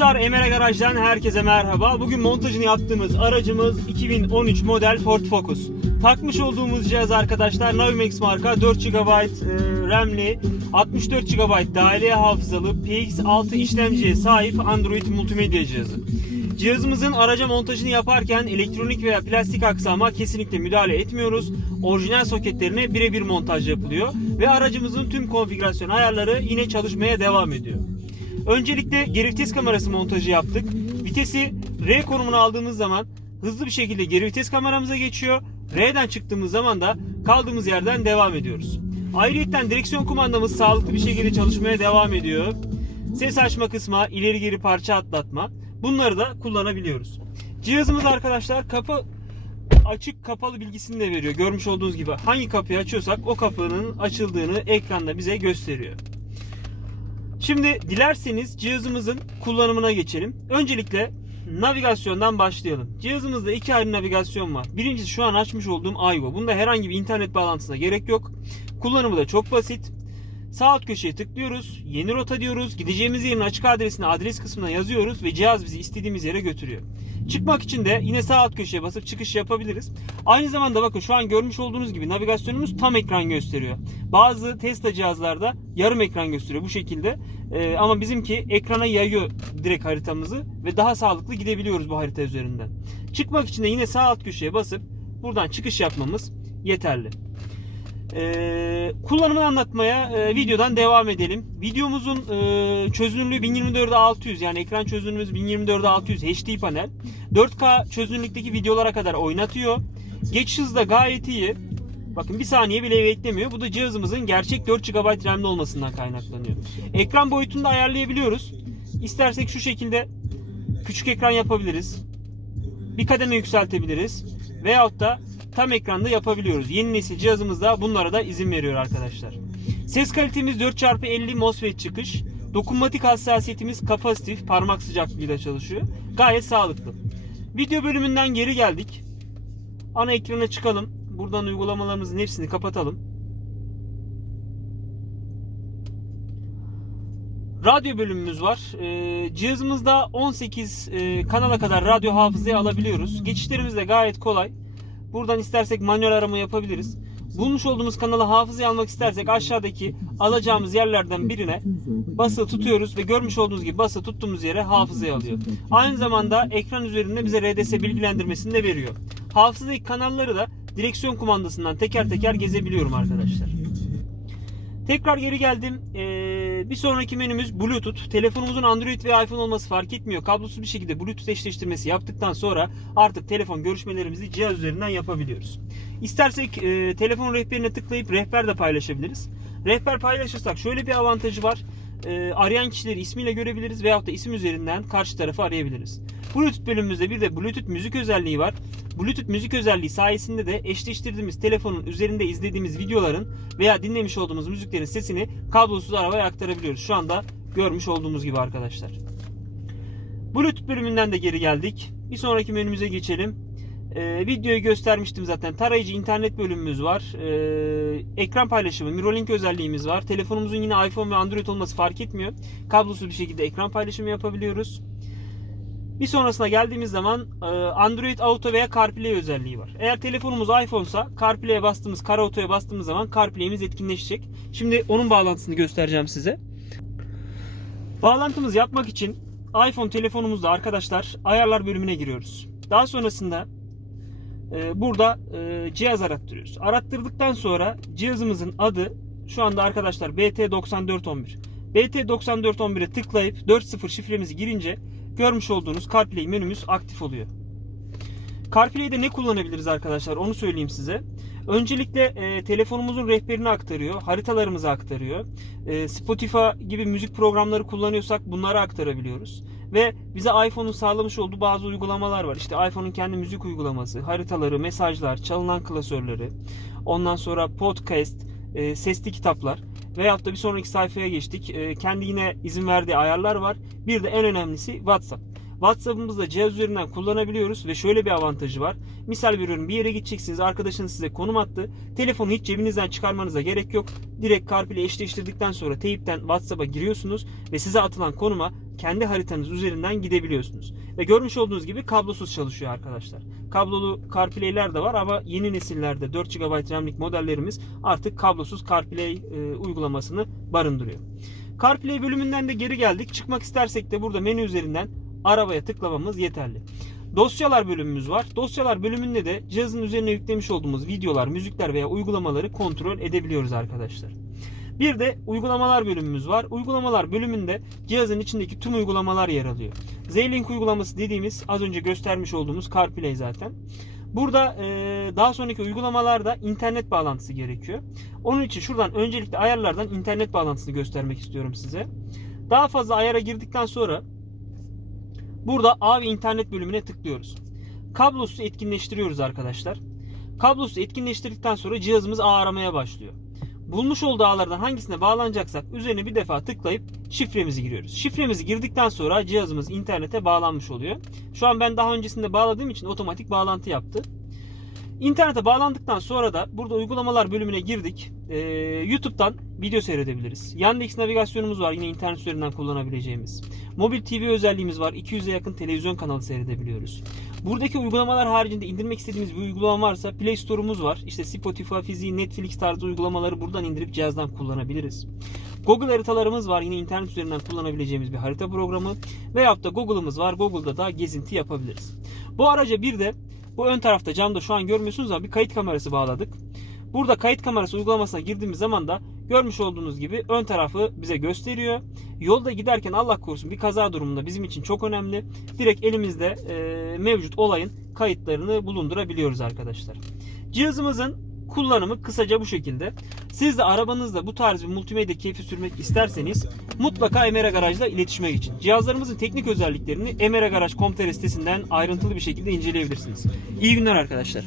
Arkadaşlar Emre Garaj'dan herkese merhaba. Bugün montajını yaptığımız aracımız 2013 model Ford Focus. Takmış olduğumuz cihaz arkadaşlar Navimax marka 4 GB e, RAM'li 64 GB dahiliye hafızalı PX6 işlemciye sahip Android multimedya cihazı. Cihazımızın araca montajını yaparken elektronik veya plastik aksama kesinlikle müdahale etmiyoruz. Orijinal soketlerine birebir montaj yapılıyor ve aracımızın tüm konfigürasyon ayarları yine çalışmaya devam ediyor. Öncelikle geri vites kamerası montajı yaptık. Vitesi R konumuna aldığımız zaman hızlı bir şekilde geri vites kameramıza geçiyor. R'den çıktığımız zaman da kaldığımız yerden devam ediyoruz. Ayrıyeten direksiyon kumandamız sağlıklı bir şekilde çalışmaya devam ediyor. Ses açma kısmı, ileri geri parça atlatma bunları da kullanabiliyoruz. Cihazımız arkadaşlar kapı açık kapalı bilgisini de veriyor. Görmüş olduğunuz gibi hangi kapıyı açıyorsak o kapının açıldığını ekranda bize gösteriyor. Şimdi dilerseniz cihazımızın kullanımına geçelim. Öncelikle navigasyondan başlayalım. Cihazımızda iki ayrı navigasyon var. Birincisi şu an açmış olduğum Ayvo. Bunda herhangi bir internet bağlantısına gerek yok. Kullanımı da çok basit. Sağ alt köşeye tıklıyoruz. Yeni rota diyoruz. Gideceğimiz yerin açık adresini adres kısmına yazıyoruz ve cihaz bizi istediğimiz yere götürüyor. Çıkmak için de yine sağ alt köşeye basıp çıkış yapabiliriz. Aynı zamanda bakın şu an görmüş olduğunuz gibi navigasyonumuz tam ekran gösteriyor. Bazı Tesla cihazlarda yarım ekran gösteriyor bu şekilde. Ee, ama bizimki ekrana yayıyor direkt haritamızı ve daha sağlıklı gidebiliyoruz bu harita üzerinden. Çıkmak için de yine sağ alt köşeye basıp buradan çıkış yapmamız yeterli. Ee, kullanımını anlatmaya e, videodan devam edelim. Videomuzun e, çözünürlüğü 1024'e 600 yani ekran çözünürlüğümüz 1024'e 600 HD panel. 4K çözünürlükteki videolara kadar oynatıyor. Geçiş hızı da gayet iyi. Bakın bir saniye bile beklemiyor. Bu da cihazımızın gerçek 4 GB RAM'li olmasından kaynaklanıyor. Ekran boyutunu da ayarlayabiliyoruz. İstersek şu şekilde küçük ekran yapabiliriz. Bir kademe yükseltebiliriz. Veyahut da tam ekranda yapabiliyoruz. Yeni nesil cihazımızda bunlara da izin veriyor arkadaşlar. Ses kalitemiz 4x50 MOSFET çıkış. Dokunmatik hassasiyetimiz kapasitif parmak sıcaklığıyla çalışıyor. Gayet sağlıklı. Video bölümünden geri geldik. Ana ekrana çıkalım. Buradan uygulamalarımızın hepsini kapatalım. Radyo bölümümüz var. Ee, cihazımızda 18 e, kanala kadar radyo hafızayı alabiliyoruz. Geçişlerimiz de gayet kolay. Buradan istersek manuel arama yapabiliriz. Bulmuş olduğumuz kanala hafızayı almak istersek aşağıdaki alacağımız yerlerden birine basılı tutuyoruz ve görmüş olduğunuz gibi basılı tuttuğumuz yere hafızayı alıyor. Aynı zamanda ekran üzerinde bize RDS bilgilendirmesini de veriyor. Hafızadaki kanalları da direksiyon kumandasından teker teker gezebiliyorum arkadaşlar. Tekrar geri geldim. Ee, bir sonraki menümüz Bluetooth. Telefonumuzun Android ve iPhone olması fark etmiyor. Kablosuz bir şekilde Bluetooth eşleştirmesi yaptıktan sonra artık telefon görüşmelerimizi cihaz üzerinden yapabiliyoruz. İstersek e, telefon rehberine tıklayıp rehber de paylaşabiliriz. Rehber paylaşırsak şöyle bir avantajı var. E, arayan kişileri ismiyle görebiliriz veyahut da isim üzerinden karşı tarafı arayabiliriz. Bluetooth bölümümüzde bir de Bluetooth müzik özelliği var. Bluetooth müzik özelliği sayesinde de eşleştirdiğimiz telefonun üzerinde izlediğimiz videoların veya dinlemiş olduğumuz müziklerin sesini kablosuz arabaya aktarabiliyoruz. Şu anda görmüş olduğumuz gibi arkadaşlar. Bluetooth bölümünden de geri geldik. Bir sonraki menümüze geçelim. Ee, videoyu göstermiştim zaten. Tarayıcı internet bölümümüz var. Ee, ekran paylaşımı, Mirrorlink özelliğimiz var. Telefonumuzun yine iPhone ve Android olması fark etmiyor. Kablosuz bir şekilde ekran paylaşımı yapabiliyoruz. Bir sonrasına geldiğimiz zaman e, Android Auto veya CarPlay özelliği var. Eğer telefonumuz iPhone'sa CarPlay'e bastığımız, Car Auto'ya bastığımız zaman CarPlay'imiz etkinleşecek. Şimdi onun bağlantısını göstereceğim size. Bağlantımızı yapmak için iPhone telefonumuzda arkadaşlar ayarlar bölümüne giriyoruz. Daha sonrasında e, burada e, cihaz arattırıyoruz. Arattırdıktan sonra cihazımızın adı şu anda arkadaşlar BT9411. BT9411'e tıklayıp 4.0 şifremizi girince görmüş olduğunuz CarPlay menümüz aktif oluyor. CarPlay'de ne kullanabiliriz arkadaşlar onu söyleyeyim size. Öncelikle e, telefonumuzun rehberini aktarıyor, haritalarımızı aktarıyor. E, Spotify gibi müzik programları kullanıyorsak bunları aktarabiliyoruz. Ve bize iPhone'un sağlamış olduğu bazı uygulamalar var. İşte iPhone'un kendi müzik uygulaması, haritaları, mesajlar, çalınan klasörleri, ondan sonra podcast, e, sesli kitaplar veyahut da bir sonraki sayfaya geçtik. E, kendi yine izin verdiği ayarlar var. Bir de en önemlisi WhatsApp. WhatsApp'ımızı da cihaz üzerinden kullanabiliyoruz ve şöyle bir avantajı var. Misal veriyorum bir yere gideceksiniz arkadaşınız size konum attı. Telefonu hiç cebinizden çıkarmanıza gerek yok. Direkt CarPlay eşleştirdikten sonra teyipten WhatsApp'a giriyorsunuz ve size atılan konuma kendi haritanız üzerinden gidebiliyorsunuz. Ve görmüş olduğunuz gibi kablosuz çalışıyor arkadaşlar. Kablolu CarPlay'ler de var ama yeni nesillerde 4 GB RAM'lik modellerimiz artık kablosuz CarPlay e, uygulamasını barındırıyor. CarPlay bölümünden de geri geldik. Çıkmak istersek de burada menü üzerinden arabaya tıklamamız yeterli. Dosyalar bölümümüz var. Dosyalar bölümünde de cihazın üzerine yüklemiş olduğumuz videolar, müzikler veya uygulamaları kontrol edebiliyoruz arkadaşlar. Bir de uygulamalar bölümümüz var. Uygulamalar bölümünde cihazın içindeki tüm uygulamalar yer alıyor. Z-Link uygulaması dediğimiz az önce göstermiş olduğumuz CarPlay zaten. Burada e, daha sonraki uygulamalarda internet bağlantısı gerekiyor. Onun için şuradan öncelikle ayarlardan internet bağlantısını göstermek istiyorum size. Daha fazla ayara girdikten sonra burada A ve internet bölümüne tıklıyoruz. Kablosuz etkinleştiriyoruz arkadaşlar. Kablosuz etkinleştirdikten sonra cihazımız ağ aramaya başlıyor. Bulmuş olduğu ağlardan hangisine bağlanacaksak üzerine bir defa tıklayıp şifremizi giriyoruz. Şifremizi girdikten sonra cihazımız internete bağlanmış oluyor. Şu an ben daha öncesinde bağladığım için otomatik bağlantı yaptı. İnternete bağlandıktan sonra da burada uygulamalar bölümüne girdik. Ee, YouTube'dan video seyredebiliriz. Yandex navigasyonumuz var yine internet üzerinden kullanabileceğimiz. Mobil TV özelliğimiz var. 200'e yakın televizyon kanalı seyredebiliyoruz. Buradaki uygulamalar haricinde indirmek istediğimiz bir uygulama varsa Play Store'umuz var. İşte Spotify, Fizi, Netflix tarzı uygulamaları buradan indirip cihazdan kullanabiliriz. Google haritalarımız var. Yine internet üzerinden kullanabileceğimiz bir harita programı. Veyahut da Google'ımız var. Google'da da gezinti yapabiliriz. Bu araca bir de bu ön tarafta camda şu an görmüyorsunuz ama bir kayıt kamerası bağladık. Burada kayıt kamerası uygulamasına girdiğimiz zaman da görmüş olduğunuz gibi ön tarafı bize gösteriyor. Yolda giderken Allah korusun bir kaza durumunda bizim için çok önemli. Direkt elimizde e, mevcut olayın kayıtlarını bulundurabiliyoruz arkadaşlar. Cihazımızın kullanımı kısaca bu şekilde. Siz de arabanızda bu tarz bir multimedya keyfi sürmek isterseniz mutlaka Emere Garaj'la iletişime geçin. Cihazlarımızın teknik özelliklerini emeregaraj.com.tr sitesinden ayrıntılı bir şekilde inceleyebilirsiniz. İyi günler arkadaşlar.